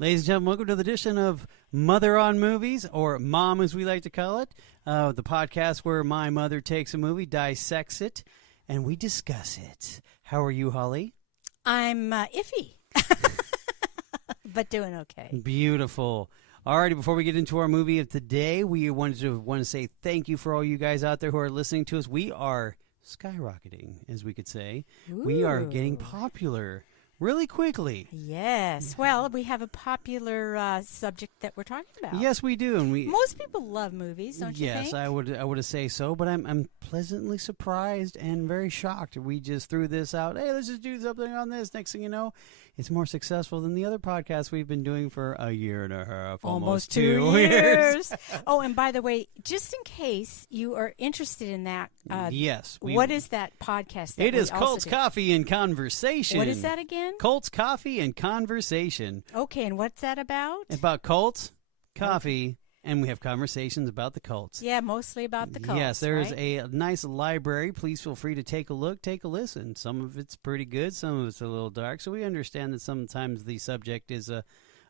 Ladies and gentlemen, welcome to the edition of Mother on Movies, or Mom as we like to call it, the podcast where my mother takes a movie, dissects it, and we discuss it. How are you, Holly? I'm iffy, but doing okay. Beautiful. Alrighty, before we get into our movie of today, we want to say thank you for all you guys out there who are listening to us. We are skyrocketing, as we could say. Ooh. We are getting popular really quickly. Yes. Well, we have a popular subject that we're talking about. Yes, we do, and most people love movies, don't you think? Yes, I would say so, but I'm pleasantly surprised and very shocked. We just threw this out. Hey, let's just do something on this. Next thing you know, it's more successful than the other podcasts we've been doing for a year and a half, almost 2 years. Oh, and by the way, just in case you are interested in that, yes, what is that podcast? It is Colts Coffee and Conversation. What is that again? Colts Coffee and Conversation. Okay, and what's that about? About Colts, coffee, and we have conversations about the Colts. Yeah, mostly about the Colts. Yes, there is right? a nice library. Please feel free to take a look, take a listen. Some of it's pretty good, some of it's a little dark. So we understand that sometimes the subject is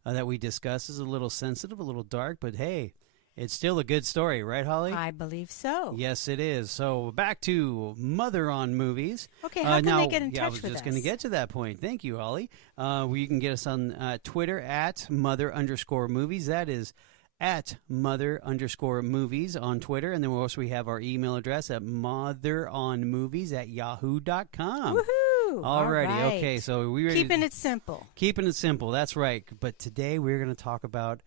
that we discuss is a little sensitive, a little dark, but hey, it's still a good story, right, Holly? I believe so. Yes, it is. So back to Mother on Movies. Okay, how can they get in touch with us? I was just going to get to that point. Thank you, Holly. You can get us on Twitter at Mother_Movies. That is at Mother_Movies on Twitter. And then we have our email address at motheronmovies@yahoo.com. Woohoo! All right. Okay, so we keeping it simple. Keeping it simple, that's right. But today we're going to talk about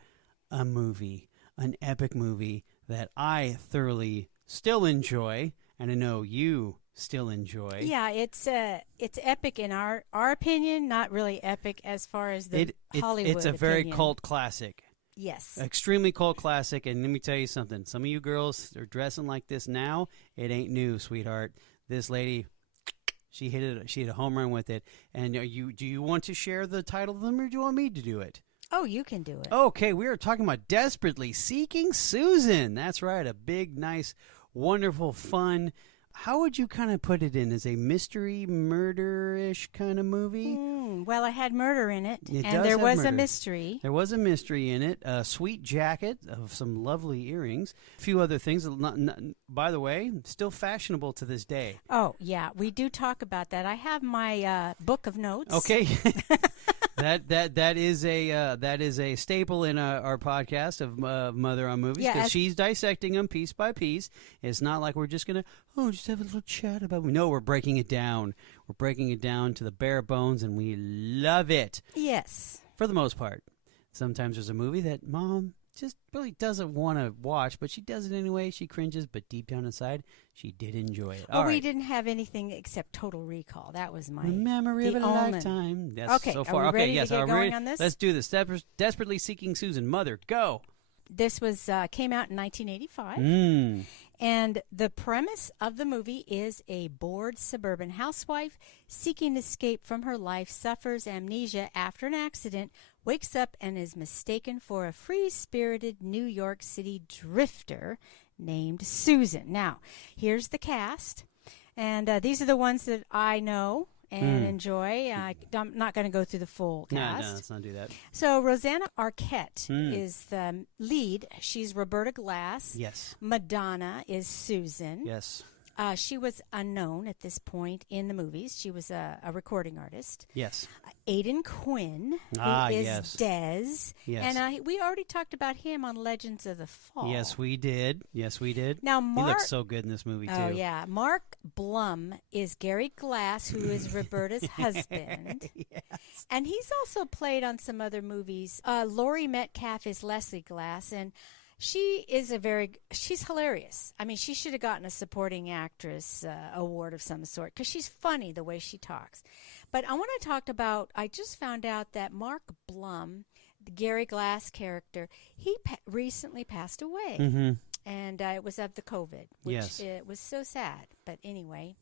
a movie, an epic movie that I thoroughly still enjoy, and I know you still enjoy. Yeah, it's epic in our opinion, not really epic as far as the Hollywood It's a very opinion. cult classic. Yes. Extremely cult classic, and let me tell you something. Some of you girls are dressing like this now. It ain't new, sweetheart. This lady, she hit a home run with it. And do you want to share the title of them, or do you want me to do it? Oh, you can do it. Okay, we are talking about Desperately Seeking Susan. That's right, a big, nice, wonderful, fun. How would you kind of put it in? As a mystery, murder-ish kind of movie? Well, I had murder in it, It and does there have was murder. a mystery. There was a mystery in it, a sweet jacket of some lovely earrings, a few other things. By the way, still fashionable to this day. Oh, yeah, we do talk about that. I have my book of notes. Okay. That is a staple in our podcast of Mother on Movies, because she's dissecting them piece by piece. It's not like we're just gonna just have a little chat about them. No, we're breaking it down. We're breaking it down to the bare bones, and we love it. Yes, for the most part. Sometimes there's a movie that Mom just really doesn't want to watch, but she does it anyway. She cringes, but deep down inside, she did enjoy it. Well, we didn't have anything except Total Recall. That was my memory of a lifetime. Yes, okay, so far. Are we ready yes, to get going on this? Let's do this. Desperately Seeking Susan. Mother, go. This was came out in 1985. And the premise of the movie is a bored suburban housewife seeking escape from her life suffers amnesia after an accident, wakes up and is mistaken for a free-spirited New York City drifter named Susan. Now, here's the cast, and these are the ones that I know and enjoy. I'm not going to go through the full cast. No, let's not do that. So Rosanna Arquette is the lead. She's Roberta Glass. Yes. Madonna is Susan. Yes. She was unknown at this point in the movies. She was a recording artist. Yes. Aidan Quinn, who is Dez. Yes. And we already talked about him on Legends of the Fall. Yes, we did. Now, he looks so good in this movie, too. Oh, yeah. Mark Blum is Gary Glass, who is Roberta's husband. Yes. And he's also played on some other movies. Lauri Metcalf is Leslie Glass, and she's hilarious. I mean, she should have gotten a supporting actress award of some sort, because she's funny the way she talks. But I want to talk about, I just found out that Mark Blum, the Gary Glass character, he recently passed away. Mm-hmm. And it was of the COVID, which it was so sad. But anyway,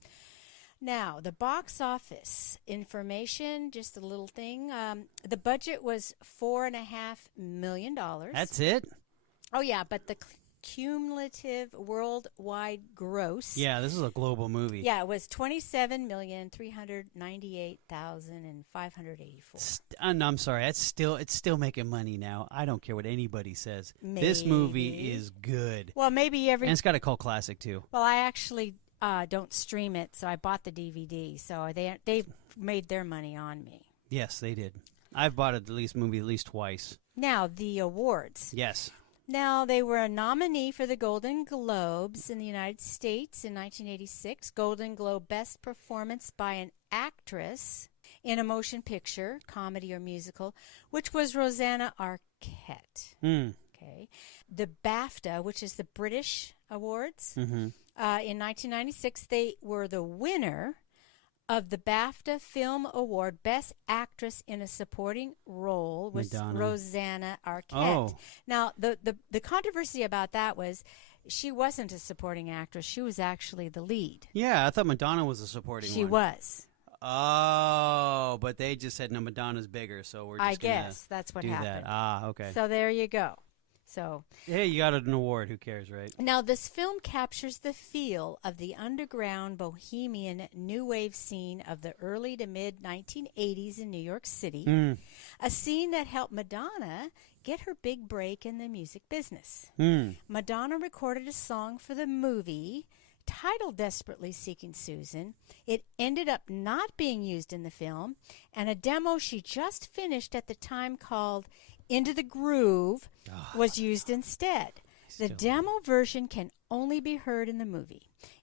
now the box office information, just a little thing. The budget was $4.5 million. That's it? Oh, yeah, but cumulative worldwide gross. Yeah, this is a global movie. Yeah, it was 27,398,584. No, I'm sorry. It's still making money now. I don't care what anybody says. Maybe. This movie is good. Well, maybe and it's got a cult classic too. Well, I actually don't stream it, so I bought the DVD. So they've made their money on me. Yes, they did. I've bought the movie at least twice. Now, the awards. Yes. Now, they were a nominee for the Golden Globes in the United States in 1986. Golden Globe Best Performance by an Actress in a Motion Picture, Comedy or Musical, which was Rosanna Arquette. Okay. The BAFTA, which is the British Awards, in 1996, they were the winner of the BAFTA Film Award Best Actress in a Supporting Role was Rosanna Arquette. Oh. Now, the controversy about that was she wasn't a supporting actress. She was actually the lead. Yeah, I thought Madonna was a supporting one. She was. Oh, but they just said, no, Madonna's bigger, so we're just going to that's what do happened. That. Ah, okay. So there you go. So, hey, you got an award. Who cares, right? Now, this film captures the feel of the underground bohemian new wave scene of the early to mid 1980s in New York City, a scene that helped Madonna get her big break in the music business. Madonna recorded a song for the movie titled Desperately Seeking Susan. It ended up not being used in the film, and a demo she just finished at the time called Into the Groove was used instead. The demo version can only be heard in the movie.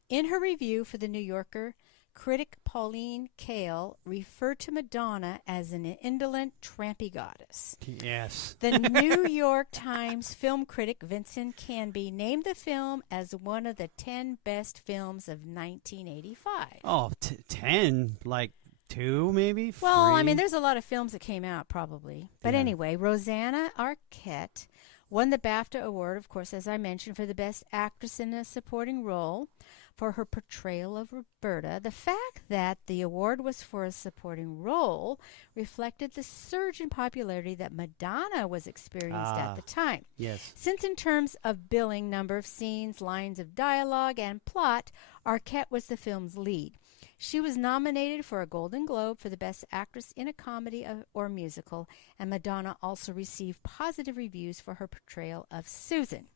In her review for The New Yorker, critic Pauline Kael referred to Madonna as an indolent, trampy goddess. Yes. The New York Times film critic Vincent Canby named the film as one of the 10 best films of 1985. Oh, 10? Like 2, maybe? 3? Well, I mean, there's a lot of films that came out, probably. But anyway, Rosanna Arquette won the BAFTA Award, of course, as I mentioned, for the Best Actress in a Supporting Role for her portrayal of Roberta. The fact that the award was for a supporting role reflected the surge in popularity that Madonna was experienced at the time. Yes. Since in terms of billing, number of scenes, lines of dialogue, and plot, Arquette was the film's lead. She was nominated for a Golden Globe for the Best Actress in a Comedy or Musical, and Madonna also received positive reviews for her portrayal of Susan.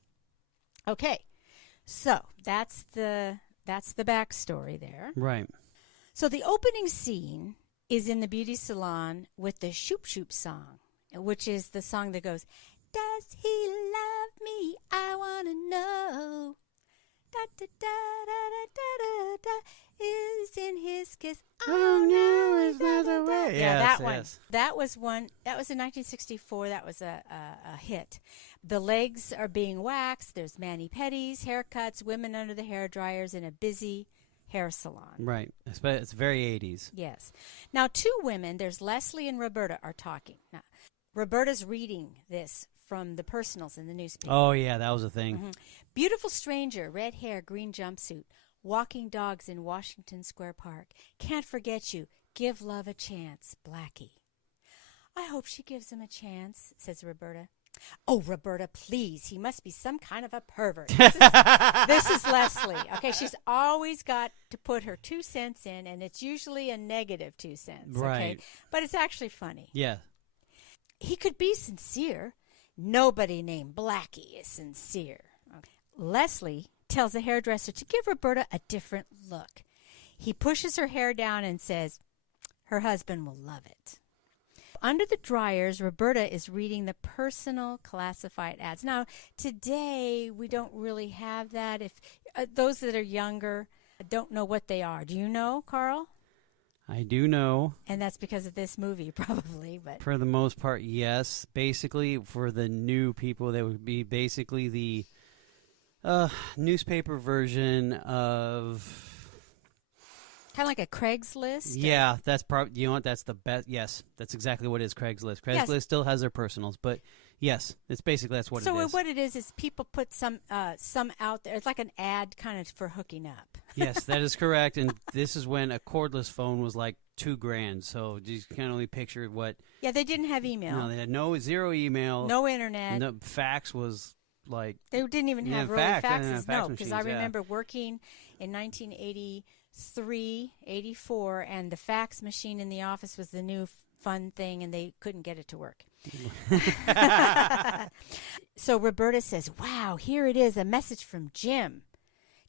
Okay, so that's the backstory there. Right. So the opening scene is in the beauty salon with the Shoop Shoop song, which is the song that goes, "Does he love me? I want to know. Da da da da da da da is in his kiss. Oh no, is that the way?" Yeah, that one. Yes. That was one. That was in 1964. That was a hit. The legs are being waxed. There's mani-pedis, haircuts, women under the hair dryers in a busy hair salon. Right. It's very 80s. Yes. Now, two women, there's Leslie and Roberta, are talking. Now, Roberta's reading this from the personals in the newspaper. Oh, yeah, that was a thing. Mm-hmm. Beautiful stranger, red hair, green jumpsuit, walking dogs in Washington Square Park. Can't forget you. Give love a chance, Blackie. I hope she gives him a chance, says Roberta. Oh, Roberta, please. He must be some kind of a pervert. This is Leslie. Okay, she's always got to put her 2 cents in, and it's usually a negative 2 cents. Right. Okay? But it's actually funny. Yeah. He could be sincere. Nobody named Blackie is sincere. Okay. Leslie tells the hairdresser to give Roberta a different look. He pushes her hair down and says, her husband will love it. Under the dryers, Roberta is reading the personal classified ads. Now, today, we don't really have that. If those that are younger don't know what they are. Do you know, Carl? I do know. And that's because of this movie, probably. But for the most part, yes. Basically, for the new people, that would be basically the newspaper version of... Kind of like a Craigslist? Yeah, that's probably, you know what, that's the best. Yes, that's exactly what it is, Craigslist. Craigslist still has their personals, but yes, it's basically, that's what it is. So what it is people put some out there. It's like an ad kind of for hooking up. Yes, that is correct, and this is when a cordless phone was like $2,000, so you can only picture what. Yeah, they didn't have email. No, they had zero email. No internet. No, fax was like they didn't even have really faxes. No, because I remember working in 1983, 84, and the fax machine in the office was the new fun thing, and they couldn't get it to work. So Roberta says, "Wow, here it is, a message from Jim.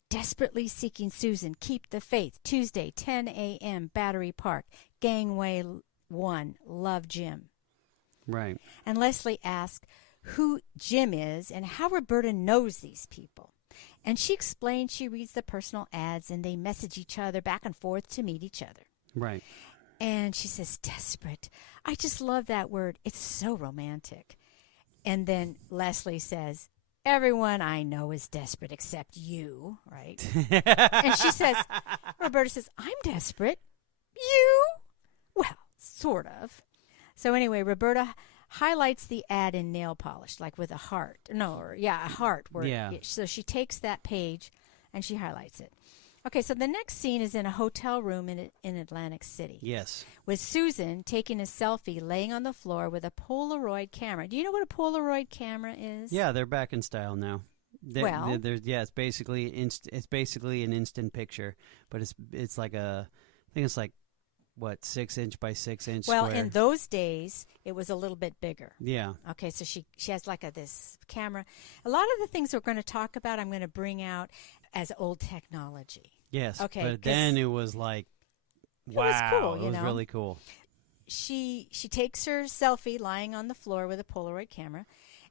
Desperately seeking Susan, keep the faith. Tuesday, 10 a.m., Battery Park, Gangway 1, love Jim." Right. And Leslie asks who Jim is and how Roberta knows these people. And she explains she reads the personal ads and they message each other back and forth to meet each other. Right. And she says, desperate. I just love that word. It's so romantic. And then Leslie says, everyone I know is desperate except you, right? And she says, Roberta says, I'm desperate. You? Well, sort of. So anyway, Roberta highlights the ad in nail polish, like with a heart. A heart. So she takes that page and she highlights it. Okay, so the next scene is in a hotel room in Atlantic City. Yes. With Susan taking a selfie, laying on the floor with a Polaroid camera. Do you know what a Polaroid camera is? Yeah, they're back in style now. It's basically an instant picture, but it's like I think it's like, what, 6 inch by 6 inch Well, square. in those days, it was a little bit bigger. Yeah. Okay, so she has like this camera. A lot of the things we're going to talk about, I'm going to bring out as old technology. Yes. Okay. But then it was like, wow. It was cool. It was really cool. She takes her selfie lying on the floor with a Polaroid camera.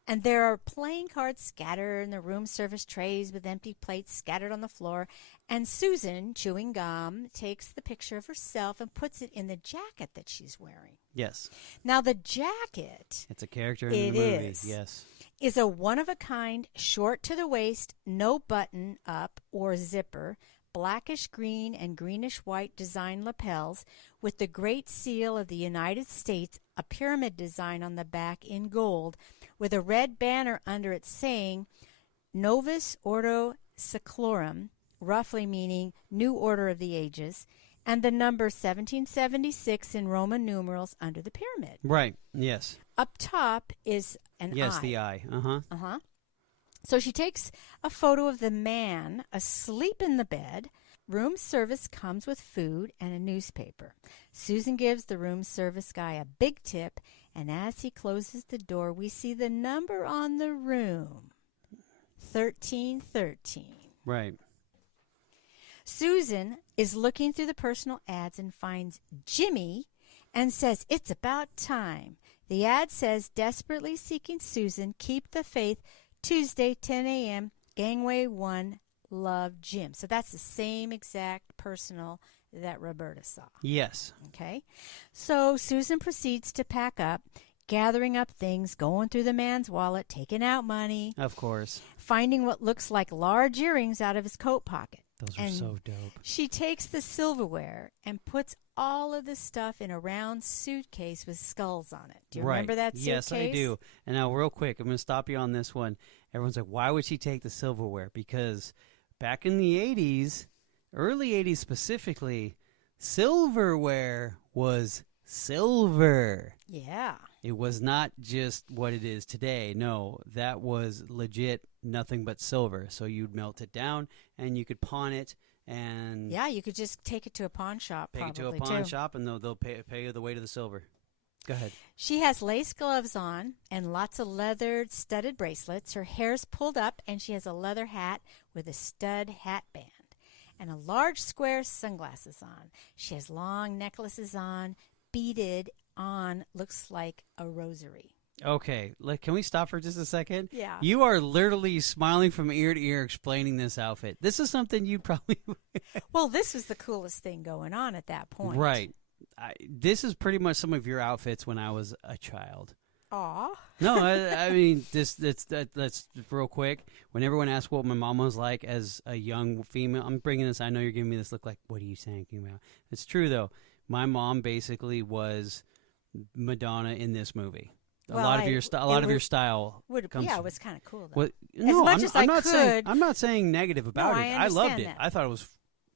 And there are playing cards scattered in the room service trays with empty plates scattered on the floor. And Susan, chewing gum, takes the picture of herself and puts it in the jacket that she's wearing. Yes. Now, the jacket... It's a character in the movie. Yes. Is a one-of-a-kind, short to the waist, no button up or zipper, blackish green and greenish white design lapels with the Great Seal of the United States, a pyramid design on the back in gold, with a red banner under it saying Novus Ordo Seclorum, roughly meaning New Order of the Ages, and the number 1776 in Roman numerals under the pyramid. Right, yes. Up top is an eye. Yes, the eye. Uh-huh. Uh-huh. So she takes a photo of the man asleep in the bed. Room service comes with food and a newspaper. Susan gives the room service guy a big tip, and as he closes the door, we see the number on the room, 1313. Right. Susan is looking through the personal ads and finds Jimmy and says, it's about time. The ad says, desperately seeking Susan, keep the faith, Tuesday, 10 a.m., Gangway 1, love Jim. So that's the same exact personal that Roberta saw. Yes. Okay. So Susan proceeds to pack up, gathering up things, going through the man's wallet, taking out money. Of course. Finding what looks like large earrings out of his coat pocket. Those are so dope. She takes the silverware and puts all of the stuff in a round suitcase with skulls on it. Do you remember that suitcase? Yes, I do. And now, real quick, I'm going to stop you on this one. Everyone's like, why would she take the silverware? Because back in the 80s, early 80s specifically, silverware was silver. Yeah. It was not just what it is today. No, that was legit nothing but silver. So you'd melt it down and you could pawn it. And yeah, you could just take it to a pawn shop. Take it to a pawn shop and they'll pay you the weight of the silver. Go ahead. She has lace gloves on and lots of leathered studded bracelets. Her hair's pulled up and she has a leather hat with a stud hat band and a large square sunglasses on. She has long necklaces on, beaded on, looks like a rosary. Okay, can we stop for just a second? Yeah. You are literally smiling from ear to ear explaining this outfit. This is something you'd probably... Well, this was the coolest thing going on at that point. Right. This is pretty much some of your outfits when I was a child. Aw. No, I mean, that's real quick. When everyone asks what my mom was like as a young female, I'm bringing this, I know you're giving me this look like, what are you saying about? It's true, though. My mom basically was Madonna in this movie. A lot of your style comes. Yeah, it was kind of cool though. Well, no, as much as I could. I'm not saying negative about it. I loved it. That. I thought it was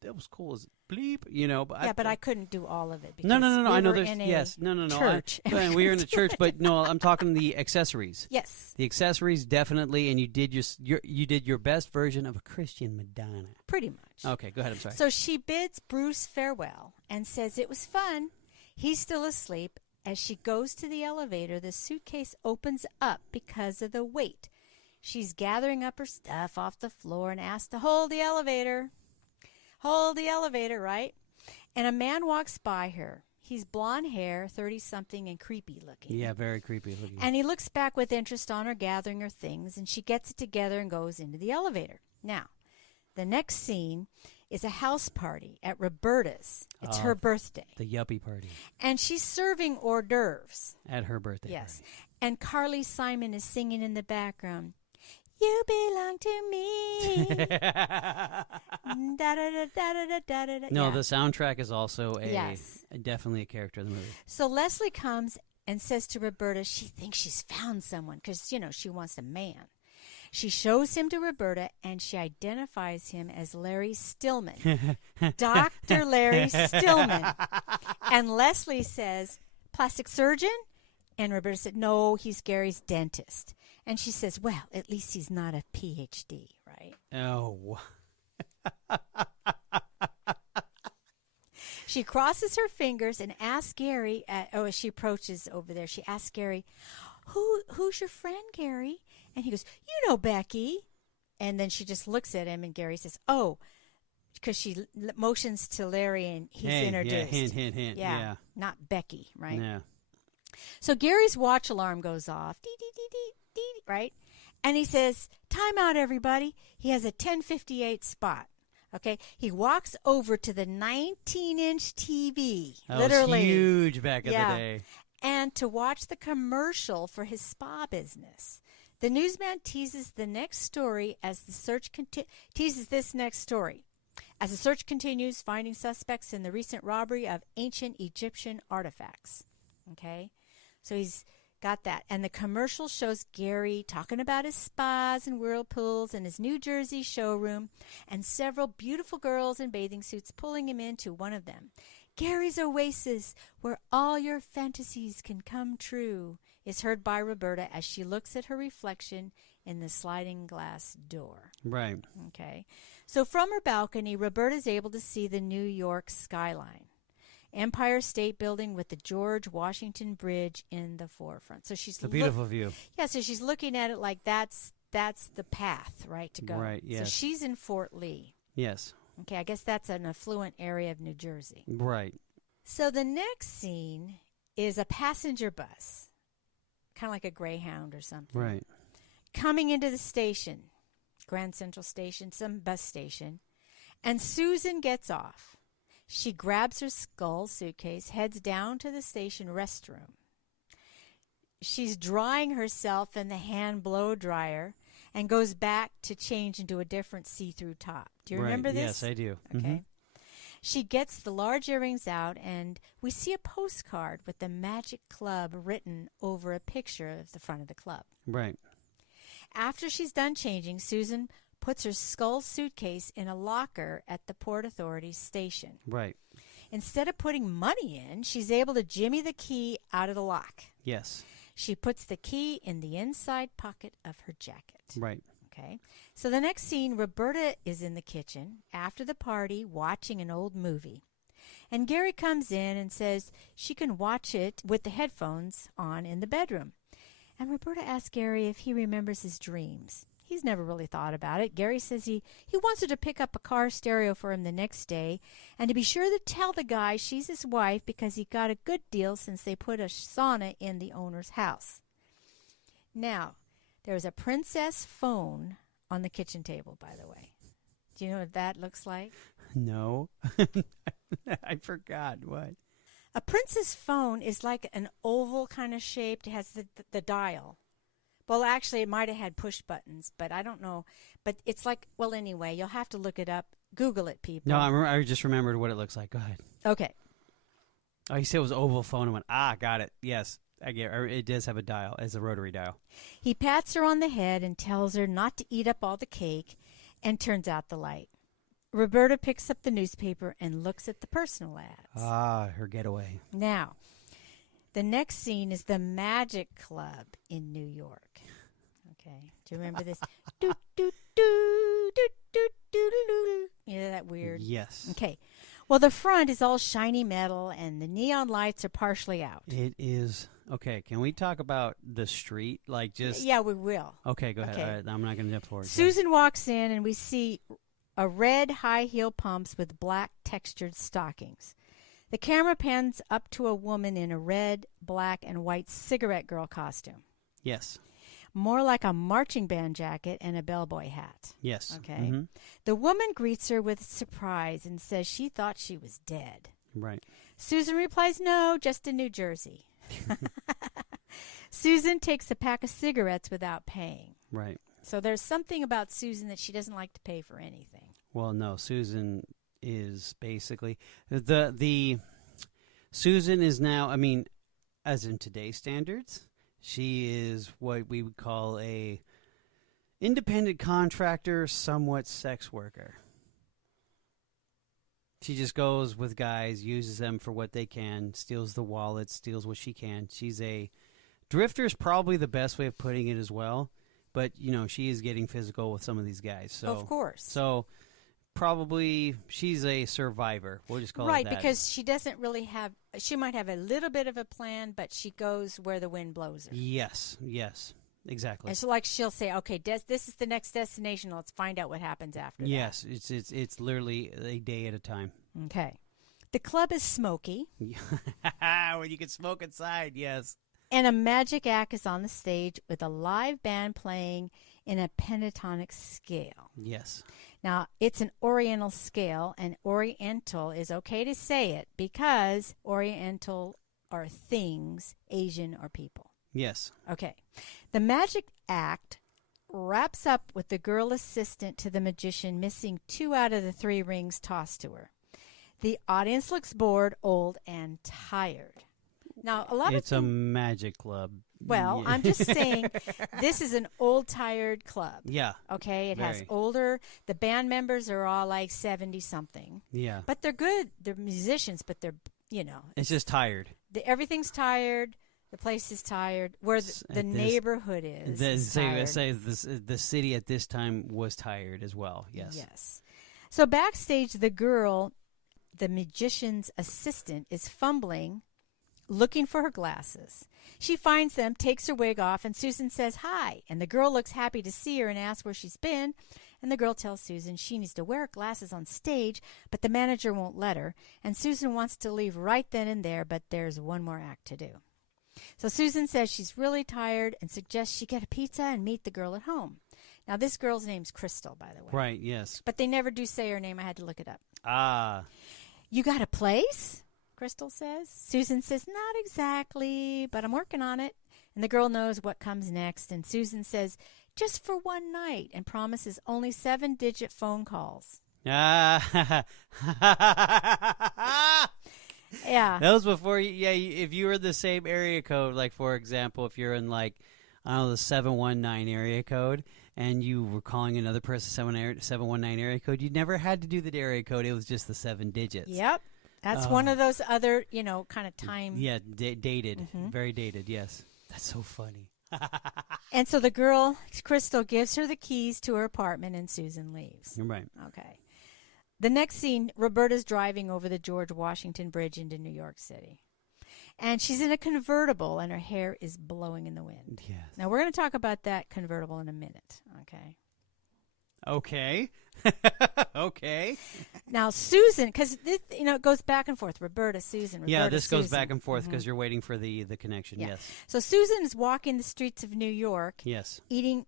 that was cool as bleep, you know. But yeah, but I couldn't do all of it. Because no. we I know were there's in no. Church. We were in a church, but no, I'm talking the accessories. Yes, the accessories definitely, and you did your best version of a Christian Madonna. Pretty much. Okay, go ahead. I'm sorry. So she bids Bruce farewell and says it was fun. He's still asleep. As she goes to the elevator, the suitcase opens up because of the weight. She's gathering up her stuff off the floor and asks to hold the elevator. Hold the elevator, right? And a man walks by her. He's blonde hair, 30-something, and creepy looking. Yeah, very creepy looking. And he looks back with interest on her gathering her things, and she gets it together and goes into the elevator. Now, the next scene is a house party at Roberta's. It's her birthday. The yuppie party. And she's serving hors d'oeuvres. At her birthday Yes. party. And Carly Simon is singing in the background. You belong to me. No, the soundtrack is also Yes. definitely a character of the movie. So Leslie comes and says to Roberta she thinks she's found someone because, she wants a man. She shows him to Roberta, and she identifies him as Larry Stillman. Dr. Larry Stillman. And Leslie says, plastic surgeon? And Roberta said, no, he's Gary's dentist. And she says, well, at least he's not a PhD, right? Oh. She crosses her fingers and asks Gary, as she approaches over there, she asks Gary, who's your friend, Gary? And he goes, you know Becky. And then she just looks at him, and Gary says, oh, because she motions to Larry, and he's introduced. Yeah, hint. Yeah. Not Becky, right? Yeah. So Gary's watch alarm goes off, dee, dee, dee, dee, dee, right? And he says, time out, everybody. He has a 10:58 spot. Okay, he walks over to the 19-inch TV, literally huge back in the day, and to watch the commercial for his spa business. The newsman teases the next story as the search as the search continues, finding suspects in the recent robbery of ancient Egyptian artifacts. Okay, so he's got that. And the commercial shows Gary talking about his spas and whirlpools and his New Jersey showroom, and several beautiful girls in bathing suits pulling him into one of them. Gary's oasis, where all your fantasies can come true, is heard by Roberta as she looks at her reflection in the sliding glass door. Right. Okay. So from her balcony, Roberta is able to see the New York skyline. Empire State Building with the George Washington Bridge in the forefront. So she's a beautiful view. Yeah, so she's looking at it like that's the path, right, to go. Right, yes. So she's in Fort Lee. Yes. Okay, I guess that's an affluent area of New Jersey. Right. So the next scene is a passenger bus, kind of like a Greyhound or something. Right. Coming into the station, Grand Central Station, some bus station, and Susan gets off. She grabs her skull suitcase, heads down to the station restroom. She's drying herself in the hand blow dryer and goes back to change into a different see-through top. Do you remember this? Yes, I do. Okay. Mm-hmm. She gets the large earrings out, and we see a postcard with the Magic Club written over a picture of the front of the club. Right. After she's done changing, Susan puts her skull suitcase in a locker at the Port Authority station. Right. Instead of putting money in, she's able to jimmy the key out of the lock. Yes. She puts the key in the inside pocket of her jacket. Right. Okay. So the next scene, Roberta is in the kitchen after the party watching an old movie. And Gary comes in and says she can watch it with the headphones on in the bedroom. And Roberta asks Gary if he remembers his dreams. He's never really thought about it. Gary says he wants her to pick up a car stereo for him the next day and to be sure to tell the guy she's his wife because he got a good deal since they put a sauna in the owner's house. Now, there's a princess phone on the kitchen table, by the way. Do you know what that looks like? No. I forgot. What? A princess phone is like an oval kind of shaped. It has the dial. Well, actually, it might have had push buttons, but I don't know. But it's like, well, anyway, you'll have to look it up. Google it, people. No, I just remembered what it looks like. Go ahead. Okay. Oh, you said it was oval phone. I went, got it. Yes, I get it. It does have a dial, as a rotary dial. He pats her on the head and tells her not to eat up all the cake and turns out the light. Roberta picks up the newspaper and looks at the personal ads. Ah, her getaway. Now, the next scene is the Magic Club in New York. Okay. Do you remember this? Do, do, do, do, do, do, do. You know that weird? Yes. Okay. Well, the front is all shiny metal, and the neon lights are partially out. It is. Okay, can we talk about the street? Like just... Yeah, we will. Okay, go ahead. Okay. All right, I'm not going to jump forward. Susan walks in, and we see a red high-heel pumps with black textured stockings. The camera pans up to a woman in a red, black, and white cigarette girl costume. Yes. More like a marching band jacket and a bellboy hat. Yes. Okay. Mm-hmm. The woman greets her with surprise and says she thought she was dead. Right. Susan replies, no, just in New Jersey. Susan takes a pack of cigarettes without paying. Right. So there's something about Susan that she doesn't like to pay for anything. Well, no, Susan is basically the Susan is now, I mean, as in today's standards, she is what we would call a independent contractor, somewhat sex worker. She just goes with guys, uses them for what they can, steals the wallets, steals what she can. She's a drifter's probably the best way of putting it as well. But, you know, she is getting physical with some of these guys. So, of course. So probably she's a survivor. We'll just call it that. Right, because she doesn't really have, she might have a little bit of a plan, but she goes where the wind blows her. Yes, yes, exactly. And so like she'll say, okay, this is the next destination. Let's find out what happens after that. Yes, it's literally a day at a time. Okay. The club is smoky. When you can smoke inside, yes. And a magic act is on the stage with a live band playing in a pentatonic scale. Yes. Now, it's an Oriental scale, and Oriental is okay to say it because Oriental are things, Asian are people. Yes. Okay. The magic act wraps up with the girl assistant to the magician missing 2 out of the 3 rings tossed to her. The audience looks bored, old, and tired. Now, it's a magic club. Well, I'm just saying this is an old, tired club. Yeah. Okay? It has older, the band members are all like 70-something. Yeah. But they're good. They're musicians, but they're, you know. It's just tired. Everything's tired. The place is tired. Where the neighborhood is tired. The city at this time was tired as well. Yes. Yes. So backstage, the girl, the magician's assistant, is fumbling, looking for her glasses. She finds them, takes her wig off, and Susan says hi. And the girl looks happy to see her and asks where she's been. And the girl tells Susan she needs to wear her glasses on stage, but the manager won't let her. And Susan wants to leave right then and there, but there's one more act to do. So Susan says she's really tired and suggests she get a pizza and meet the girl at home. Now, this girl's name's Crystal, by the way. Right, yes. But they never do say her name. I had to look it up. Ah. You got a place? Crystal says. Susan says, not exactly, but I'm working on it. And the girl knows what comes next. And Susan says, just for one night, and promises only 7-digit phone calls. Ah. Yeah. That was before, if you were in the same area code, like, for example, if you're in, like, I don't know, the 719 area code, and you were calling another person 719 area code, you never had to do the area code. It was just the 7 digits. Yep. That's one of those other, kind of time. Yeah, dated. Mm-hmm. Very dated, yes. That's so funny. And so the girl, Crystal, gives her the keys to her apartment, and Susan leaves. Right. Okay. The next scene, Roberta's driving over the George Washington Bridge into New York City. And she's in a convertible, and her hair is blowing in the wind. Yes. Now, we're going to talk about that convertible in a minute, okay? Okay. Okay. Now, Susan, because it goes back and forth. Roberta, Susan, Roberta, yeah, this goes Susan. back and forth because you're waiting for the connection, yeah. yes. So Susan is walking the streets of New York. Yes. Eating,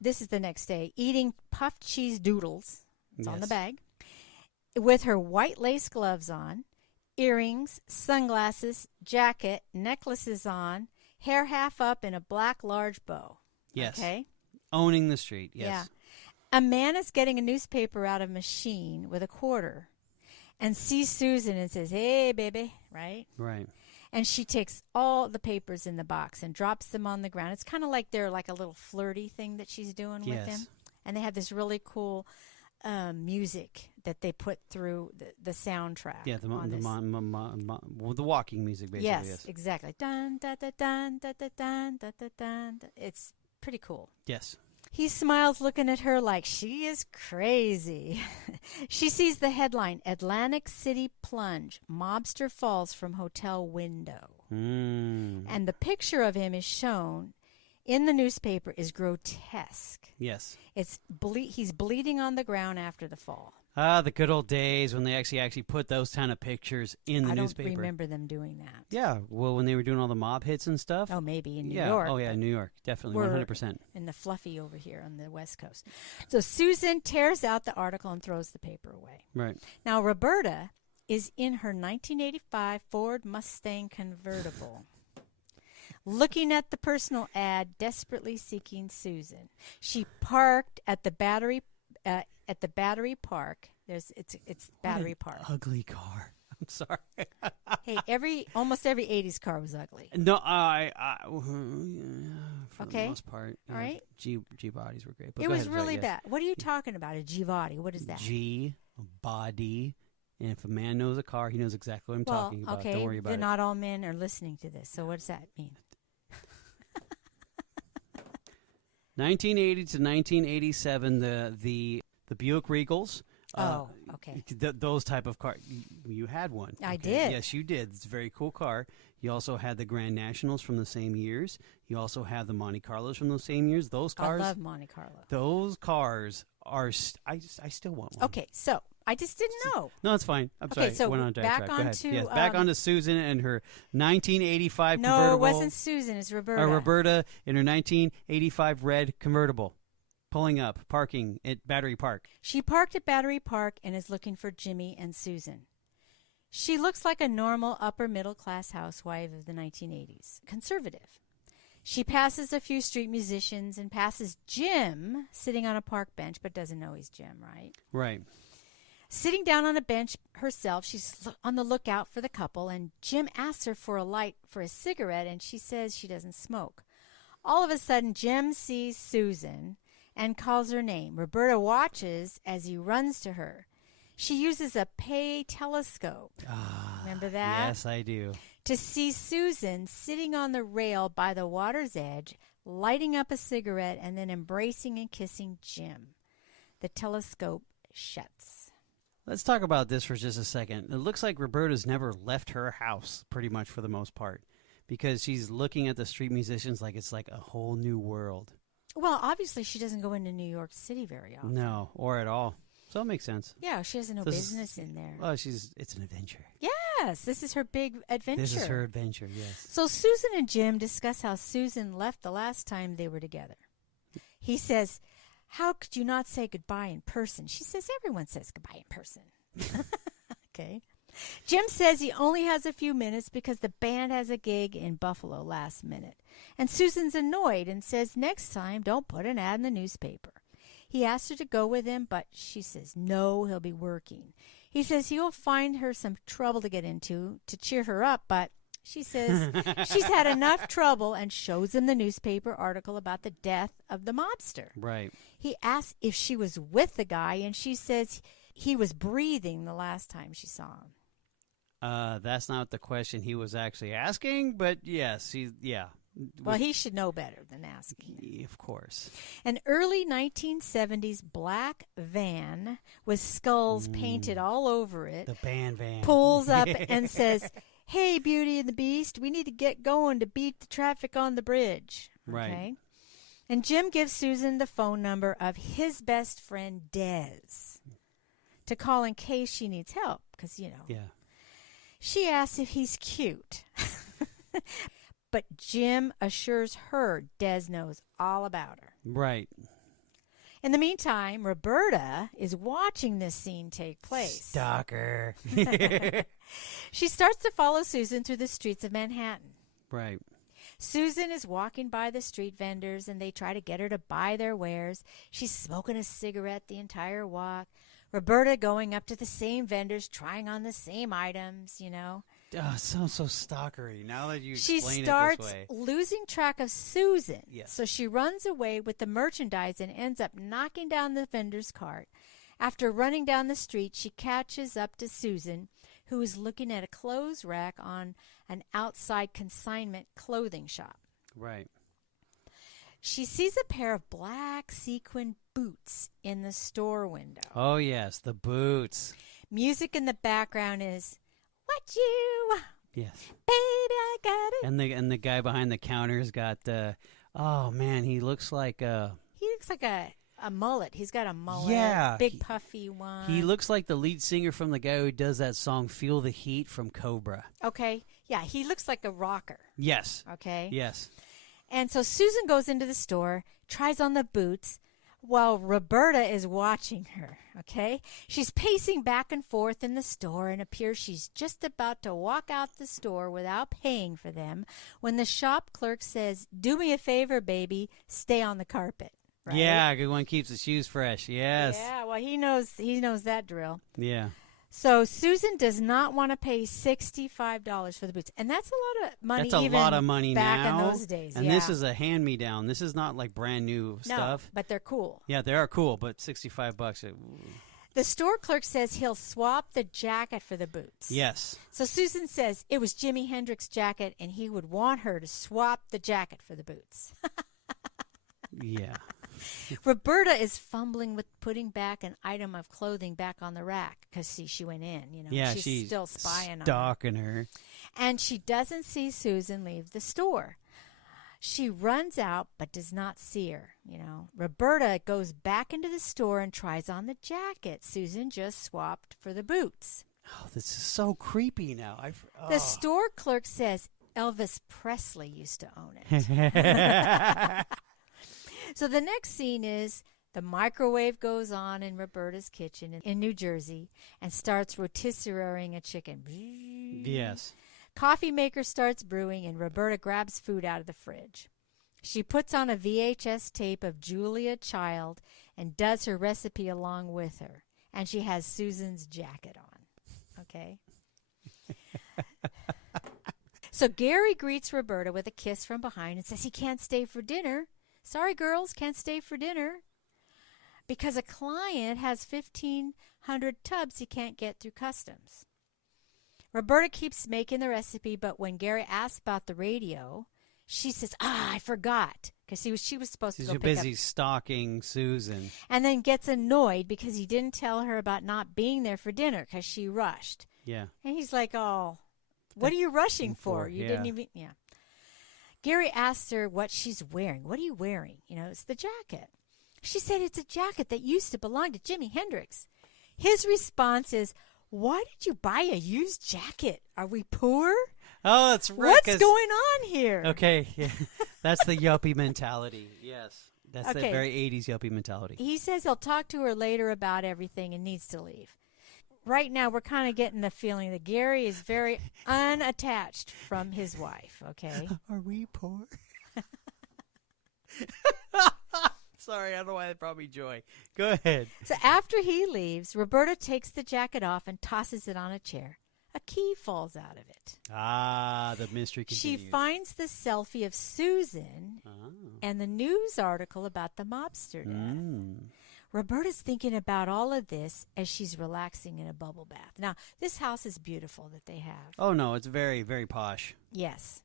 this is the next day, eating puffed cheese doodles. It's on the bag. With her white lace gloves on, earrings, sunglasses, jacket, necklaces on, hair half up in a black large bow. Yes. Okay? Owning the street, yes. Yeah. A man is getting a newspaper out of a machine with a quarter and sees Susan and says, hey, baby, right? Right. And she takes all the papers in the box and drops them on the ground. It's kind of like they're like a little flirty thing that she's doing with him. And they have this really cool music that they put through the soundtrack. Yeah, the walking music, basically. Yes, exactly. Dun, da, da, dun, da, da, dun, da, da, dun, da. It's pretty cool. Yes. He smiles, looking at her like she is crazy. She sees the headline, Atlantic City Plunge, Mobster Falls from Hotel Window. And the picture of him is shown in the newspaper is grotesque. Yes. He's bleeding on the ground after the fall. Ah, the good old days when they actually put those kind of pictures in the newspaper. I don't remember them doing that. Yeah, well, when they were doing all the mob hits and stuff. Oh, maybe in New York. Oh, yeah, in New York, definitely, 100%. In the fluffy over here on the West Coast. So Susan tears out the article and throws the paper away. Right. Now, Roberta is in her 1985 Ford Mustang convertible, looking at the personal ad, desperately seeking Susan. She parked at the Battery Park. It's Battery Park. Ugly car. I'm sorry. Hey, almost every 80s car was ugly. No, for okay. the most part. All right. G bodies were great. But it was really bad. What are you talking about? A G body? What is that? G body. And if a man knows a car, he knows exactly what I'm talking about. Okay, don't worry about then it. not all men are listening to this. So what does that mean? 1980 to 1987, the Buick Regals. Okay. Those type of car. You had one. I did. Yes, you did. It's a very cool car. You also had the Grand Nationals from the same years. You also have the Monte Carlos from those same years. Those cars. I love Monte Carlo. Those cars are. I still want one. Okay, so I just didn't know. No, it's fine. I'm sorry. So went on back on to Susan and her 1985 convertible. No, it wasn't Susan. It's Roberta. Roberta in her 1985 red convertible. Pulling up, parking at Battery Park. She parked at Battery Park and is looking for Jimmy and Susan. She looks like a normal upper-middle-class housewife of the 1980s. Conservative. She passes a few street musicians and passes Jim sitting on a park bench, but doesn't know he's Jim, right? Right. Sitting down on a bench herself, she's on the lookout for the couple, and Jim asks her for a light for a cigarette, and she says she doesn't smoke. All of a sudden, Jim sees Susan and calls her name. Roberta watches as he runs to her. She uses a pay telescope. Remember that? Yes, I do. To see Susan sitting on the rail by the water's edge, lighting up a cigarette, and then embracing and kissing Jim. The telescope shuts. Let's talk about this for just a second. It looks like Roberta's never left her house, pretty much for the most part, because she's looking at the street musicians like it's like a whole new world. Well, obviously she doesn't go into New York City very often. No, or at all. So it makes sense. Yeah, she has no business in there. Well, it's an adventure. Yes, this is her big adventure. This is her adventure, yes. So Susan and Jim discuss how Susan left the last time they were together. He says, "How could you not say goodbye in person?" She says, "Everyone says goodbye in person." Okay. Jim says he only has a few minutes because the band has a gig in Buffalo last minute. And Susan's annoyed and says next time don't put an ad in the newspaper. He asks her to go with him, but she says no, he'll be working. He says he'll find her some trouble to get into to cheer her up, but she says she's had enough trouble and shows him the newspaper article about the death of the mobster. Right. He asks if she was with the guy, and she says he was breathing the last time she saw him. That's not the question he was actually asking, but yes, yeah. Well, he should know better than asking. Of course. An early 1970s black van with skulls painted all over it. The band van. Pulls up and says, "Hey, Beauty and the Beast, we need to get going to beat the traffic on the bridge." Right. Okay? And Jim gives Susan the phone number of his best friend, Des, to call in case she needs help, because, Yeah. She asks if he's cute. But Jim assures her Des knows all about her. Right. In the meantime, Roberta is watching this scene take place. Stalker. She starts to follow Susan through the streets of Manhattan. Right. Susan is walking by the street vendors, and they try to get her to buy their wares. She's smoking a cigarette the entire walk. Roberta going up to the same vendors, trying on the same items, Oh, it sounds so stalkery now that you explain it this way. She starts losing track of Susan. Yes. So she runs away with the merchandise and ends up knocking down the vendor's cart. After running down the street, she catches up to Susan, who is looking at a clothes rack on an outside consignment clothing shop. Right. She sees a pair of black sequin boots in the store window. Oh, yes, the boots. Music in the background is, "What you?" Yes. "Baby, I got it." And the guy behind the counter's got oh man, he looks like a mullet. He's got a mullet. Yeah, big puffy one. He looks like the lead singer from the guy who does that song "Feel the Heat" from Cobra. Okay. Yeah, he looks like a rocker. Yes. Okay. Yes. And so Susan goes into the store, tries on the boots, while Roberta is watching her, okay? She's pacing back and forth in the store and appears she's just about to walk out the store without paying for them when the shop clerk says, "Do me a favor, baby, stay on the carpet." Right? Yeah, good one keeps the shoes fresh. Yes. Yeah, well, he knows that drill. Yeah. So Susan does not want to pay $65 for the boots, and that's a lot of money. That's a lot of money back now. in those days. And this is a hand-me-down. This is not like brand new stuff. No, but they're cool. Yeah, they are cool, but $65. The store clerk says he'll swap the jacket for the boots. Yes. So Susan says it was Jimi Hendrix's jacket, and he would want her to swap the jacket for the boots. Yeah. Roberta is fumbling with putting back an item of clothing back on the rack because she went in. Yeah, she's still spying stalking her. And she doesn't see Susan leave the store. She runs out but does not see her. Roberta goes back into the store and tries on the jacket Susan just swapped for the boots. Oh, this is so creepy now. The store clerk says Elvis Presley used to own it. So the next scene is the microwave goes on in Roberta's kitchen in New Jersey and starts rotisserieing a chicken. Yes. Coffee maker starts brewing and Roberta grabs food out of the fridge. She puts on a VHS tape of Julia Child and does her recipe along with her. And she has Susan's jacket on. Okay? So Gary greets Roberta with a kiss from behind and says he can't stay for dinner. "Sorry, girls, can't stay for dinner." Because a client has 1,500 tubs he can't get through customs. Roberta keeps making the recipe, but when Gary asks about the radio, she says, "I forgot," because she was supposed to go pick up. She's busy stalking Susan. And then gets annoyed because he didn't tell her about not being there for dinner because she rushed. Yeah. And he's like, "Oh, what are you rushing for? You didn't even..." Yeah. Gary asked her what she's wearing. "What are you wearing?" It's the jacket. She said it's a jacket that used to belong to Jimi Hendrix. His response is, "Why did you buy a used jacket? Are we poor?" Oh, that's right. What's going on here? Okay. Yeah. That's the yuppie mentality. Yes. That's the very 80s yuppie mentality. He says he'll talk to her later about everything and needs to leave. Right now, we're kind of getting the feeling that Gary is very unattached from his wife, okay? Are we poor? Sorry, I don't know why that brought me joy. Go ahead. So after he leaves, Roberta takes the jacket off and tosses it on a chair. A key falls out of it. Ah, the mystery continues. She finds the selfie of Susan and the news article about the mobster death. Roberta's thinking about all of this as she's relaxing in a bubble bath. Now, this house is beautiful that they have. Oh, no, it's very, very posh. Yes.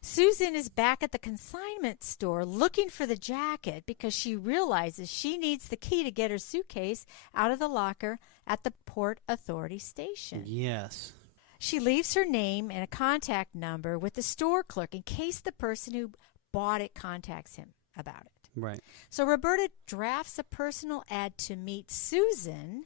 Susan is back at the consignment store looking for the jacket because she realizes she needs the key to get her suitcase out of the locker at the Port Authority station. Yes. She leaves her name and a contact number with the store clerk in case the person who bought it contacts him about it. Right. So Roberta drafts a personal ad to meet Susan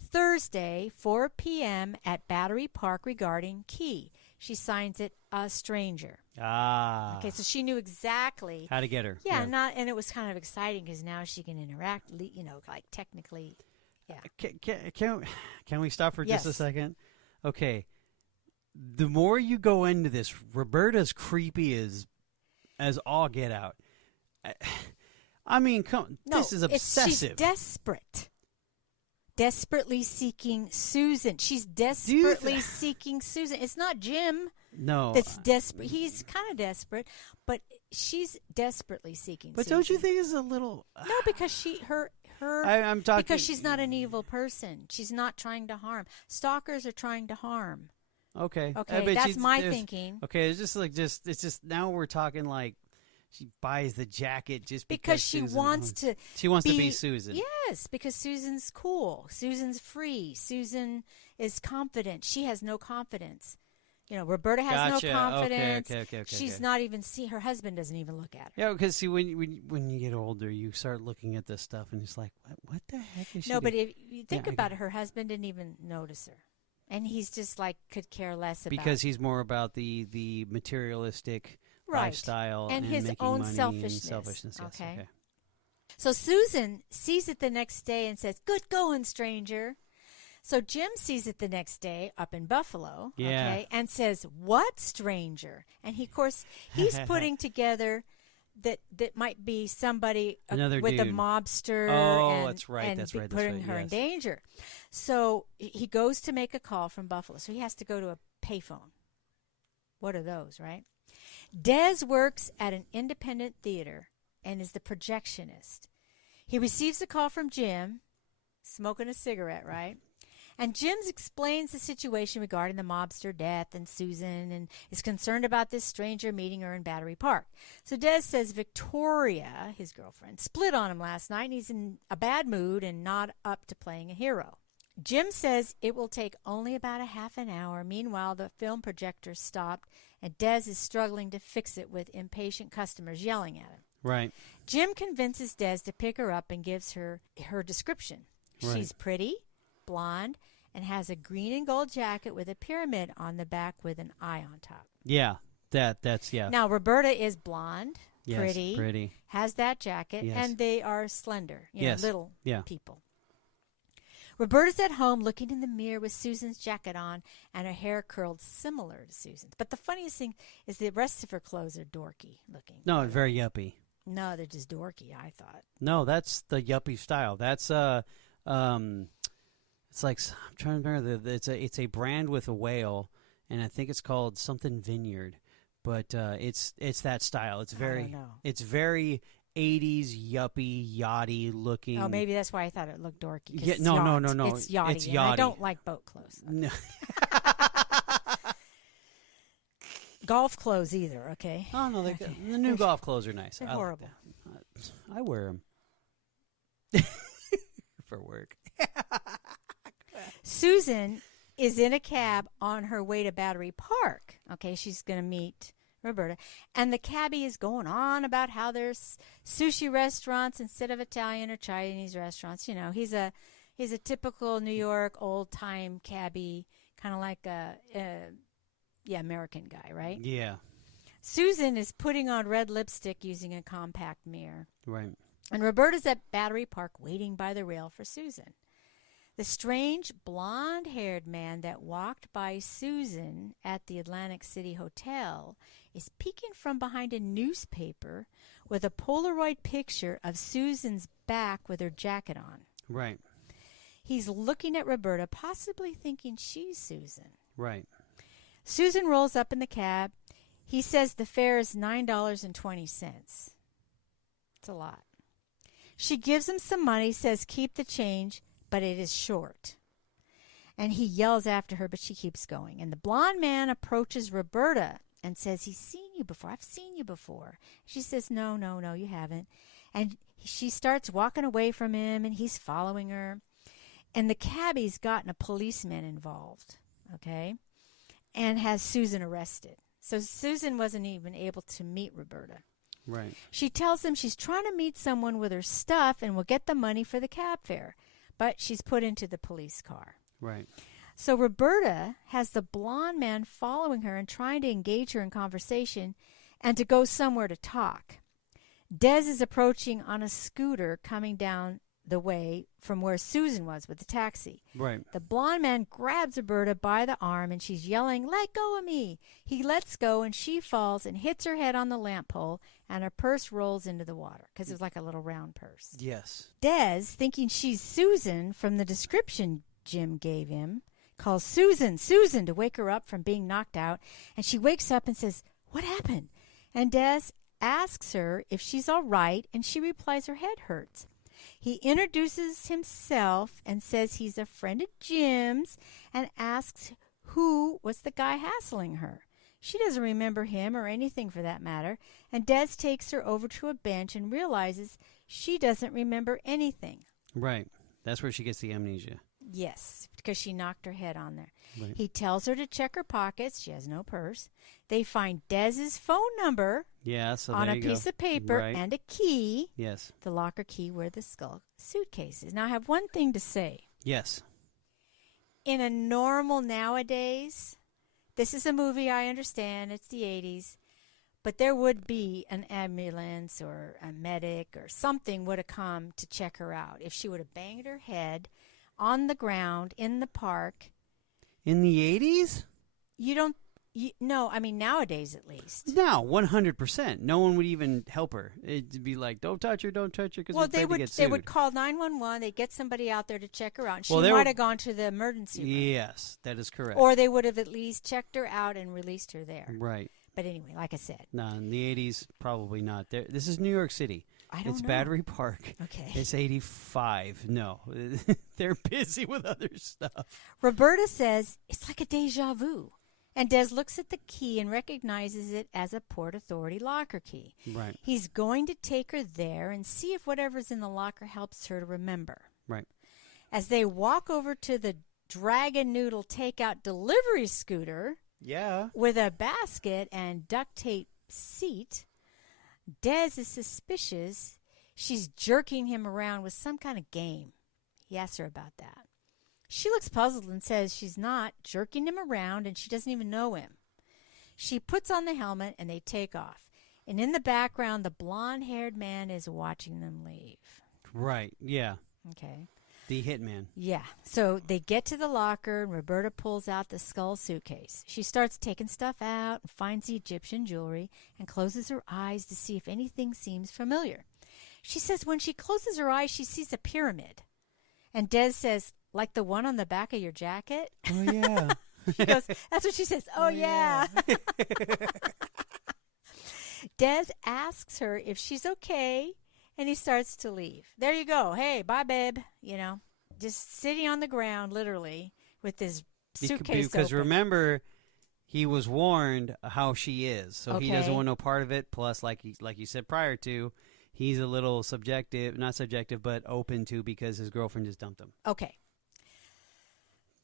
Thursday, 4 p.m. at Battery Park regarding key. She signs it, "A stranger." Ah. Okay, so she knew exactly how to get her. Yeah, and it was kind of exciting because now she can interact, like technically. Yeah. Can we stop for just a second? Okay. The more you go into this, Roberta's creepy as all get out. I mean, this is obsessive. She's desperate. Desperately seeking Susan. She's desperately seeking Susan. It's not Jim. No. That's desperate. He's kind of desperate, but she's desperately seeking Susan. But don't you think it's a little... No, because her her. I'm talking because she's not an evil person. She's not trying to harm. Stalkers are trying to harm. Okay. Okay, that's my thinking. Okay, it's just now we're talking like she buys the jacket just because she wants to be Susan. Yes, because Susan's cool. Susan's free. Susan is confident. She has no confidence. Roberta has no confidence. Okay. She's not even her husband doesn't even look at her. Yeah, because see, when you get older, you start looking at this stuff, and it's like, what the heck is she doing? But if you think about it, her husband didn't even notice her. And he's just like could care less about because he's more about the materialistic lifestyle and his making own money selfishness. And selfishness. Yes, okay. So Susan sees it the next day and says, "Good going, stranger." So Jim sees it the next day up in Buffalo, okay, and says, "What stranger?" And of course he's putting together that might be somebody with a mobster. Oh, that's right. And that's right. putting her in danger. So he goes to make a call from Buffalo. So he has to go to a payphone. What are those, right? Des works at an independent theater and is the projectionist. He receives a call from Jim, smoking a cigarette, right? And Jim explains the situation regarding the mobster death and Susan and is concerned about this stranger meeting her in Battery Park. So Des says Victoria, his girlfriend, split on him last night and he's in a bad mood and not up to playing a hero. Jim says it will take only about a half an hour. Meanwhile, the film projector stopped and Des is struggling to fix it with impatient customers yelling at him. Right. Jim convinces Des to pick her up and gives her description. Right. She's pretty, blonde, and has a green and gold jacket with a pyramid on the back with an eye on top. Yeah, that's. Now, Roberta is blonde, yes, pretty, has that jacket, yes. and they are slender, little people. Roberta's at home looking in the mirror with Susan's jacket on and her hair curled similar to Susan's. But the funniest thing is the rest of her clothes are dorky looking. No, very yuppie. No, they're just dorky, I thought. No, that's the yuppie style. That's it's like, I'm trying to remember, it's a brand with a whale, and I think it's called something Vineyard, but it's that style. It's very 80s yuppie yachty looking. Oh, maybe that's why I thought it looked dorky. Yeah, no. It's yachty. It's and yachty. I don't like boat clothes. No. Golf clothes either. Okay. Oh no, okay. The new golf clothes are nice. They're horrible. I wear them for work. Susan is in a cab on her way to Battery Park. Okay, she's going to meet Roberta. And the cabbie is going on about how there's sushi restaurants instead of Italian or Chinese restaurants. He's a typical New York old-time cabbie, kind of like a American guy, right? Yeah. Susan is putting on red lipstick using a compact mirror. Right. And Roberta's at Battery Park waiting by the rail for Susan. The strange blonde-haired man that walked by Susan at the Atlantic City Hotel is peeking from behind a newspaper with a Polaroid picture of Susan's back with her jacket on. Right. He's looking at Roberta, possibly thinking she's Susan. Right. Susan rolls up in the cab. He says the fare is $9.20. It's a lot. She gives him some money, says keep the change, but it is short. And he yells after her, but she keeps going. And the blonde man approaches Roberta and says, he's seen you before. I've seen you before. She says, no, you haven't. And she starts walking away from him, and he's following her. And the cabbie's gotten a policeman involved, okay, and has Susan arrested. So Susan wasn't even able to meet Roberta. Right. She tells him she's trying to meet someone with her stuff and will get the money for the cab fare. But she's put into the police car. Right. So Roberta has the blonde man following her and trying to engage her in conversation and to go somewhere to talk. Des is approaching on a scooter coming down the way from where Susan was with the taxi. Right. The blonde man grabs Roberta by the arm and she's yelling, "Let go of me!" He lets go and she falls and hits her head on the lamp pole and her purse rolls into the water because it was like a little round purse. Yes. Des, thinking she's Susan from the description Jim gave him, calls Susan to wake her up from being knocked out, and she wakes up and says, "What happened?" And Des asks her if she's all right, and she replies her head hurts. He introduces himself and says he's a friend of Jim's and asks who was the guy hassling her. She doesn't remember him or anything for that matter, and Des takes her over to a bench and realizes she doesn't remember anything. Right. That's where she gets the amnesia. Yes, because she knocked her head on there. Right. He tells her to check her pockets. She has no purse. They find Dez's phone number on a piece of paper and a key. Yes. The locker key where the skull suitcase is. Now, I have one thing to say. Yes. In a normal nowadays, this is a movie, I understand. It's the 80s. But there would be an ambulance or a medic or something would have come to check her out. If she would have banged her head on the ground in the park. In the 80s? No, I mean nowadays at least. No, 100%. No one would even help her. It'd be like, don't touch her, because we're afraid to get sued. They would call 911. They'd get somebody out there to check her out. And she might have gone to the emergency room. Yes, that is correct. Or they would have at least checked her out and released her there. Right. But anyway, like I said. No, in the 80s, probably not. This is New York City. It's Battery Park. Okay. It's 85. No, they're busy with other stuff. Roberta says, it's like a deja vu. And Des looks at the key and recognizes it as a Port Authority locker key. Right. He's going to take her there and see if whatever's in the locker helps her to remember. Right. As they walk over to the Dragon Noodle takeout delivery scooter with a basket and duct tape seat, Des is suspicious she's jerking him around with some kind of game. He asks her about that. She looks puzzled and says she's not jerking him around and she doesn't even know him. She puts on the helmet and they take off. And in the background, the blonde-haired man is watching them leave. Right, yeah. Okay. The hitman. Yeah. So they get to the locker and Roberta pulls out the skull suitcase. She starts taking stuff out and finds the Egyptian jewelry and closes her eyes to see if anything seems familiar. She says when she closes her eyes, she sees a pyramid. And Des says, like the one on the back of your jacket? Oh, yeah. She goes, that's what she says. Oh, yeah. Des asks her if she's okay, and he starts to leave. There you go. Hey, bye, babe. You know, just sitting on the ground, literally, with his suitcase Because open. remember, he was warned how she is, so he doesn't want no part of it. Plus, like you said prior to, he's a little not subjective, but open to because his girlfriend just dumped him. Okay.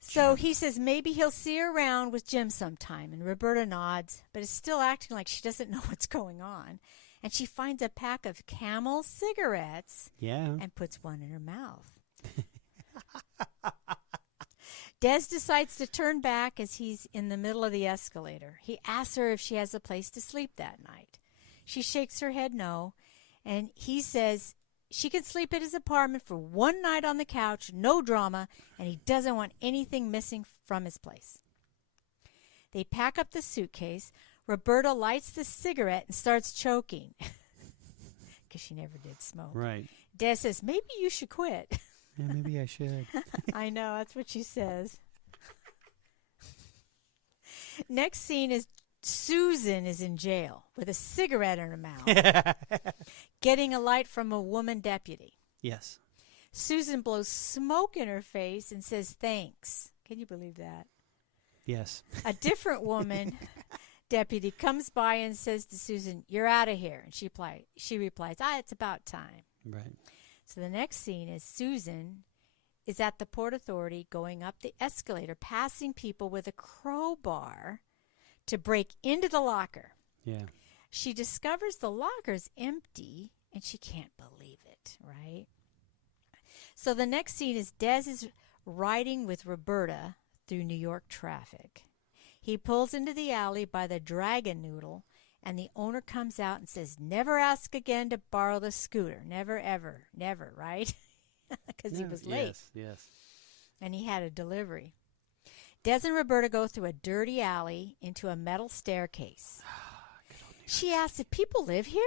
So he says maybe he'll see her around with Jim sometime, and Roberta nods, but is still acting like she doesn't know what's going on. And she finds a pack of Camel cigarettes and puts one in her mouth. Des decides to turn back as he's in the middle of the escalator. He asks her if she has a place to sleep that night. She shakes her head no, and he says she can sleep at his apartment for one night on the couch, no drama, and he doesn't want anything missing from his place. They pack up the suitcase. Roberta lights the cigarette and starts choking because she never did smoke. Right. Des says, maybe you should quit. Yeah, maybe I should. I know, that's what she says. Next scene is Susan is in jail with a cigarette in her mouth, getting a light from a woman deputy. Yes. Susan blows smoke in her face and says thanks. Can you believe that? Yes. A different woman deputy comes by and says to Susan, "You're out of here." And she replies, "It's about time." Right. So the next scene is Susan is at the Port Authority going up the escalator, passing people with a crowbar to break into the locker. Yeah. She discovers the locker's empty, and she can't believe it, right? So the next scene is Des is riding with Roberta through New York traffic. He pulls into the alley by the Dragon Noodle, and the owner comes out and says, "Never ask again to borrow the scooter. Never, ever, never," right? Because he was late. Yes. And he had a delivery. Des and Roberta go through a dirty alley into a metal staircase. She asks if people live here.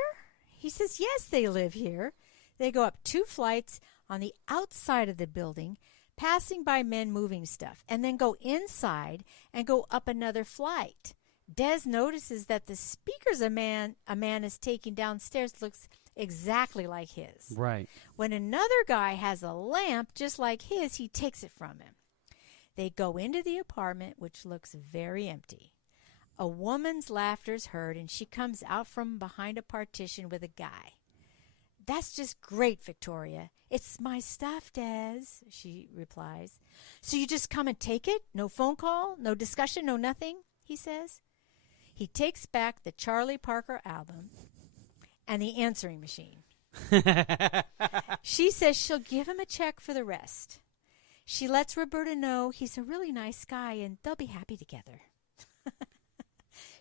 He says, yes, they live here. They go up 2 flights on the outside of the building, passing by men moving stuff, and then go inside and go up another flight. Des notices that the speakers a man is taking downstairs looks exactly like his. Right. When another guy has a lamp just like his, he takes it from him. They go into the apartment, which looks very empty. A woman's laughter is heard, and she comes out from behind a partition with a guy. "That's just great, Victoria. It's my stuff, Des," she replies. "So you just come and take it? No phone call? No discussion? No nothing?" he says. He takes back the Charlie Parker album and the answering machine. She says she'll give him a check for the rest. She lets Roberta know he's a really nice guy and they'll be happy together.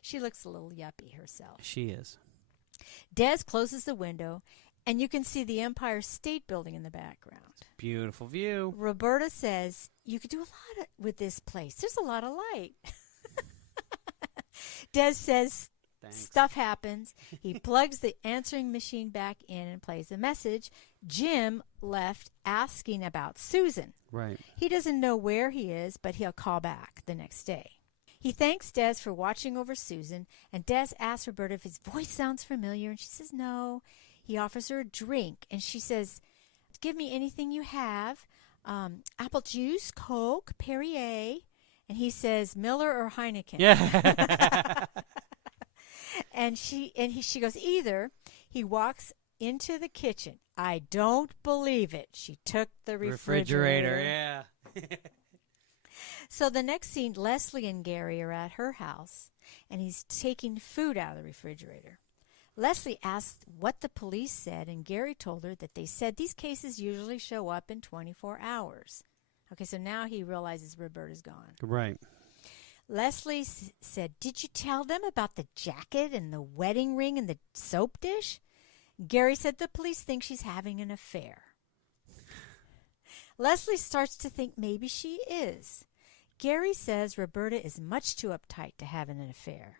She looks a little yuppie herself. She is. Des closes the window, and you can see the Empire State Building in the background. Beautiful view. Roberta says, "You could do a lot with this place. There's a lot of light." Des says, Thanks. Stuff happens. He plugs the answering machine back in and plays a message. Jim left asking about Susan. Right. He doesn't know where he is, but he'll call back the next day. He thanks Des for watching over Susan, and Des asks Roberta if his voice sounds familiar, and she says no. He offers her a drink, and she says, "Give me anything you have. Apple juice, Coke, Perrier." And he says, "Miller or Heineken?" Yeah. And she goes, "Either." He walks into the kitchen. "I don't believe it. She took the refrigerator." Yeah. So the next scene, Leslie and Gary are at her house, and he's taking food out of the refrigerator. Leslie asked what the police said, and Gary told her that they said these cases usually show up in 24 hours. Okay, so now he realizes Roberta's gone. Right. Leslie said, "Did you tell them about the jacket and the wedding ring and the soap dish?" Gary said the police think she's having an affair. Leslie starts to think maybe she is. Gary says Roberta is much too uptight to have an affair.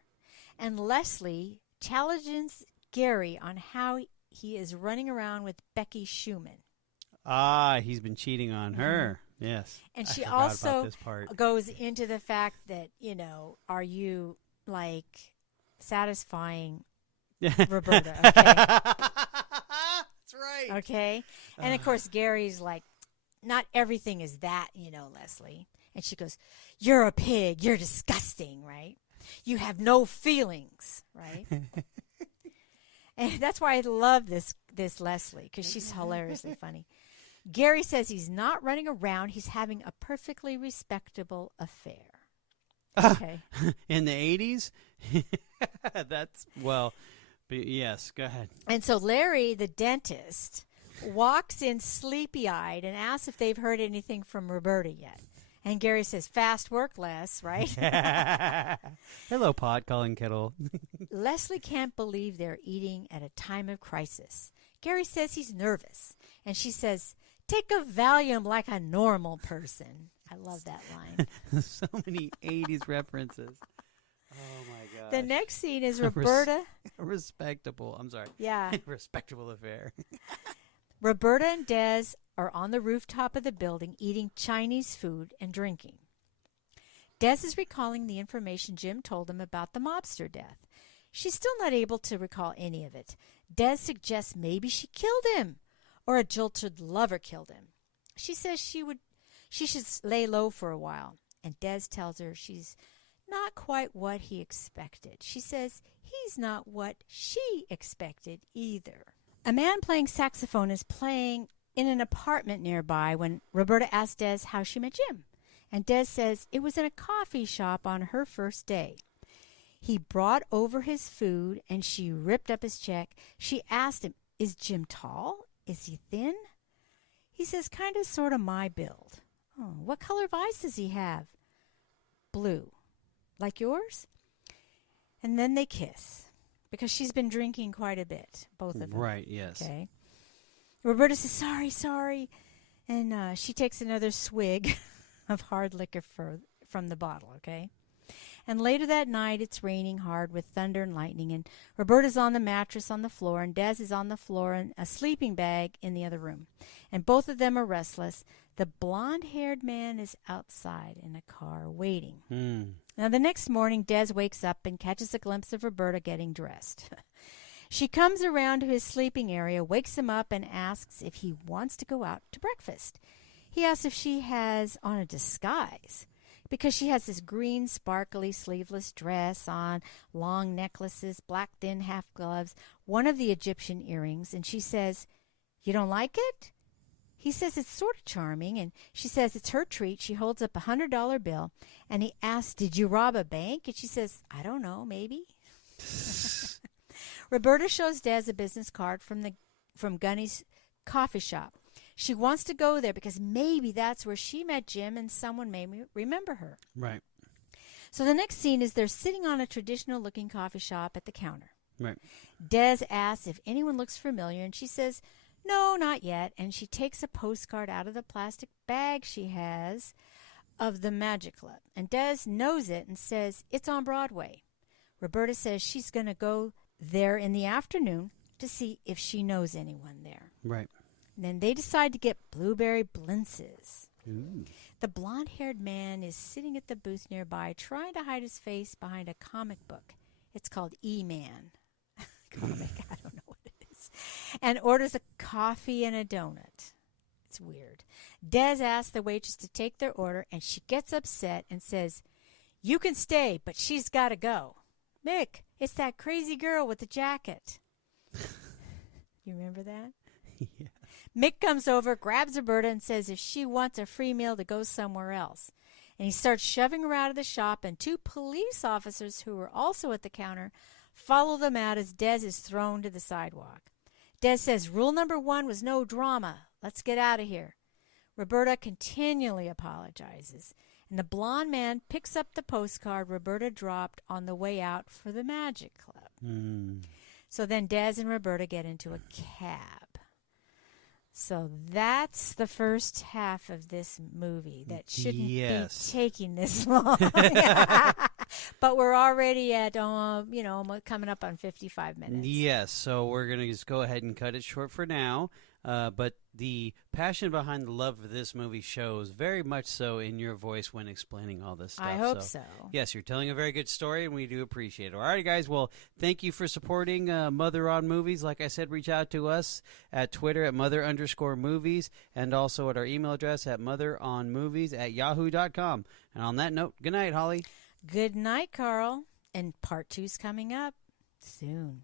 And Leslie challenges Gary on how he is running around with Becky Schumann. Ah, he's been cheating on her. Yes. And she also goes into the fact that, are you, like, satisfying Roberta? Okay. That's right. Okay. And, of course, Gary's like, "Not everything is that, Leslie." And she goes, "You're a pig. You're disgusting, right? You have no feelings, right?" And that's why I love this Leslie, because she's hilariously funny. Gary says he's not running around. He's having a perfectly respectable affair. Okay. In the 80s? Yes, go ahead. And so Larry, the dentist, walks in sleepy-eyed and asks if they've heard anything from Roberta yet. And Gary says, "Fast work, Les," right? Hello, pot calling kettle. Leslie can't believe they're eating at a time of crisis. Gary says he's nervous. And she says, "Take a Valium like a normal person." I love that line. So many 80s references. Oh, my God. The next scene is Roberta. Respectable. I'm sorry. Yeah. Respectable affair. Roberta and Des are on the rooftop of the building eating Chinese food and drinking. Des is recalling the information Jim told him about the mobster death. She's still not able to recall any of it. Des suggests maybe she killed him or a jilted lover killed him. She says she should lay low for a while, and Des tells her she's not quite what he expected. She says he's not what she expected either. A man playing saxophone is playing in an apartment nearby when Roberta asks Des how she met Jim. And Des says it was in a coffee shop on her first day. He brought over his food, and she ripped up his check. She asked him, "Is Jim tall? Is he thin?" He says, "Kind of, sort of my build." "Oh, what color of eyes does he have?" "Blue." "Like yours?" And then they kiss, because she's been drinking quite a bit, both of them. Right, yes. Okay. Roberta says, sorry. And she takes another swig of hard liquor from the bottle, okay? And later that night, it's raining hard with thunder and lightning, and Roberta's on the mattress on the floor, and Des is on the floor in a sleeping bag in the other room. And both of them are restless. The blonde-haired man is outside in a car waiting. Now, the next morning, Des wakes up and catches a glimpse of Roberta getting dressed. She comes around to his sleeping area, wakes him up, and asks if he wants to go out to breakfast. He asks if she has on a disguise, because she has this green, sparkly, sleeveless dress on, long necklaces, black thin half gloves, one of the Egyptian earrings, and she says, "You don't like it?" He says it's sort of charming, and she says it's her treat. She holds up a $100 bill, and he asks, "Did you rob a bank?" And she says, "I don't know, maybe." Roberta shows Des a business card from Gunny's coffee shop. She wants to go there because maybe that's where she met Jim and someone may remember her. Right. So the next scene is they're sitting on a traditional-looking coffee shop at the counter. Right. Des asks if anyone looks familiar, and she says, "No, not yet." And she takes a postcard out of the plastic bag she has of the Magic Club. And Des knows it and says, "It's on Broadway." Roberta says she's going to go there in the afternoon to see if she knows anyone there. Right. And then they decide to get blueberry blintzes. Ooh. The blonde-haired man is sitting at the booth nearby, trying to hide his face behind a comic book. It's called E-Man. Comic, I don't know what it is. And orders a coffee and a donut. It's weird. Des asks the waitress to take their order, and she gets upset and says, "You can stay, but she's got to go." "Mick, it's that crazy girl with the jacket." You remember that? Yeah. Mick comes over, grabs Roberta, and says if she wants a free meal to go somewhere else. And he starts shoving her out of the shop, and two police officers who were also at the counter follow them out as Des is thrown to the sidewalk. Des says rule number 1 was no drama. Let's get out of here. Roberta continually apologizes, and the blonde man picks up the postcard Roberta dropped on the way out for the Magic Club. So then Des and Roberta get into a cab. So that's the first half of this movie that shouldn't be taking this long. But we're already at, coming up on 55 minutes. Yes, so we're going to just go ahead and cut it short for now. But the passion behind the love of this movie shows very much so in your voice when explaining all this stuff. I hope so. Yes, you're telling a very good story, and we do appreciate it. All right, guys. Well, thank you for supporting Mother on Movies. Like I said, reach out to us at Twitter at mother_movies, and also at our email address at motheronmovies@yahoo.com. And on that note, good night, Holly. Good night, Carl. And part 2's coming up soon.